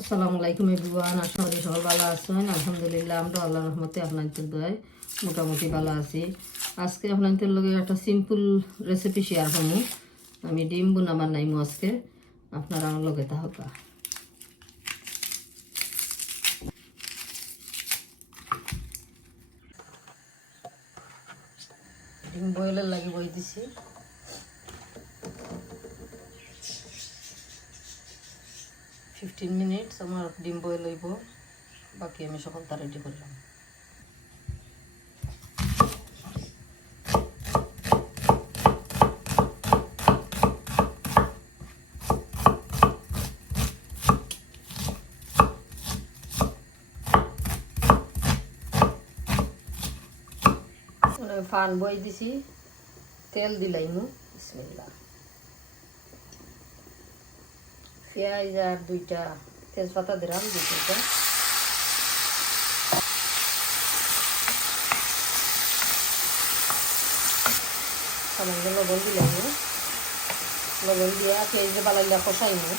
আসসালামু আলাইকুম এভরিওয়ান, আশা করি সবাই ভালো আছেন। আলহামদুলিল্লাহ আমরা আল্লাহর রহমতে আপনাদের দোয়ায় মোটামুটি ভালো আছি। আজকে আপনাদের লগে একটা সিম্পল রেসিপি শেয়ার করবো। আমি ডিম বোনা বানাইমু আজকে, আপনারা আমার লগে থাকা। ডিম বয়েলের লাগে বই দিছি। ফিফটিন মিনিটস আমার ডিম বয়েল হইব, বাকি আমি সকলটা রেডি করলাম। ফান বই দিছি, তেল দিলাইমু। বিসমিল্লাহ। পেঁয়াজ আর দুইটা তেজপাতা দিলাম, দুইটা সামান্য লবণ দিলাইমু। লবণ দিয়া পেঁয়াজ বালাইলা কষাইমু।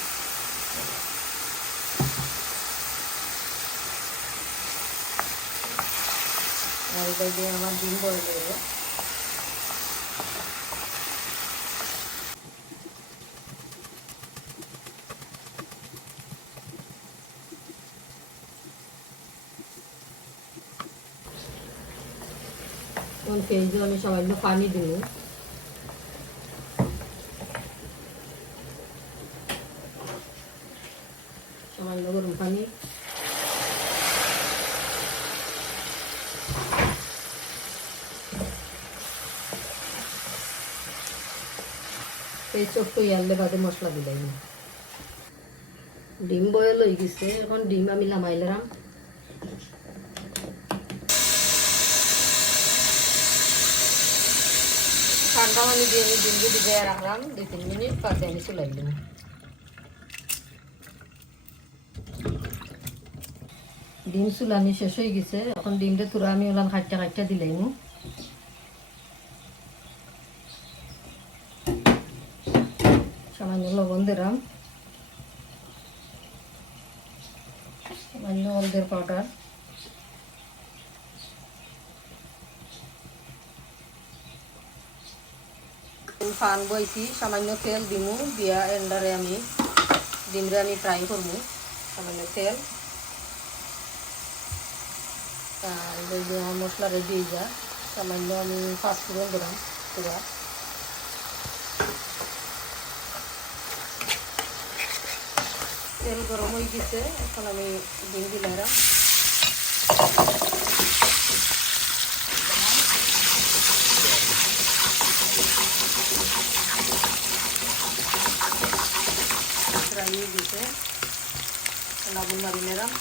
আর এটা দিয়ে আমার ডিম বয়েল দেবো। পেঁয়াজে আমি সামান্য পানি দিব। সামান্য গরম পানি। চোখটো ইয়ারলে বাদে মশলা দিলাই। ডিম বয়েল হয়ে গেছে, এখন ডিম আমি নামাইলাম। ঠান্ডা পানি দিয়ে আমি ডিম দিয়ে রাখলাম 2-3 মিনিট, বাদে আমি চুলাই দিলাম। ডিম চুলানি শেষ হয়ে গেছে, এখন ডিমটা তুরা আমি ওলাম খাইটা খাইটা দিলাম। সামান্য লবণ দিলাম, সামান্য হলদের পাউডার, ফান বইছি। সামান্য তেল দিমু, দিয়া এন্ডারে আমি ডিমরে আমি ফ্রাই করবো। সামান্য তেল আমার মশলা রেডি হয়ে যায়। সামান্য আমি পাঁচফোড়ন দিলাম পুরা। তেল গরম হয়ে গেছে, এখন আমি ডিম দিলাম। ফ্রাই হয়ে গেছে, লবণ মারি নিলাম।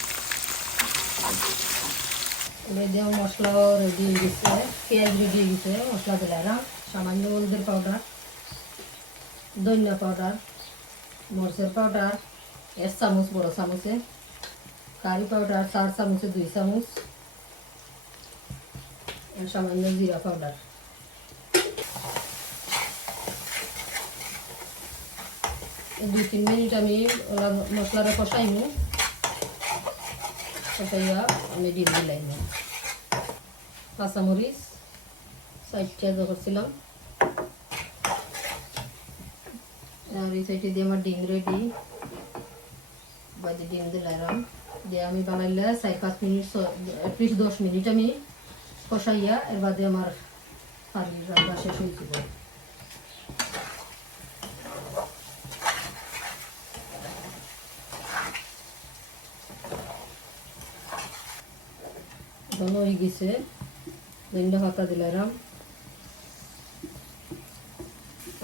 মশলাও রেডি হয়ে গেছে, পেঁয়াজ রেডি হয়ে গেছে, মশলা দিলাম। সামান্য হলদের পাউডার, ধনিয়া পাউডার, মরিচের পাউডার 1 চামচ বড় চামচে, কারি পাউডার 4 চামচে 2 চামচ, সামান্য জিরা পাউডার। এই 2-3 মিনিট আমি মশলাটা কষাইমু। কষাইয়া আমি ডিম দিলাম। কাঁচামরিচ 4টা করছিলাম। আর এই সাইডে দিয়ে আমার ডিম রেডি, বাদে ডিম দিলাম। দিয়ে আমি বানাইলে 4-5 মিনিট, অ্যাটলিস্ট 10 মিনিট আমি কষাইয়া এর বাদে আমার হাঁড়ির রান্না শেষ হয়ে যাব। হয়ে গেছে, ধনিয়া পাতা দিলাম।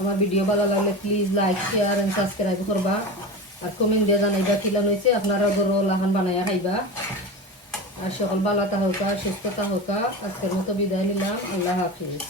আমার ভিডিও ভালো লাগলে please like, share and subscribe করবা। আর কমেন্ট দিয়ে জানাইবা কিলান হয়েছে, আপনারা বড় লাহান বানাইয়া খাইবা। আর সকল ভালো থাকা, সুস্থতা হোক। আজকের মতো বিদায় নিলাম। আল্লাহ হাফিজ।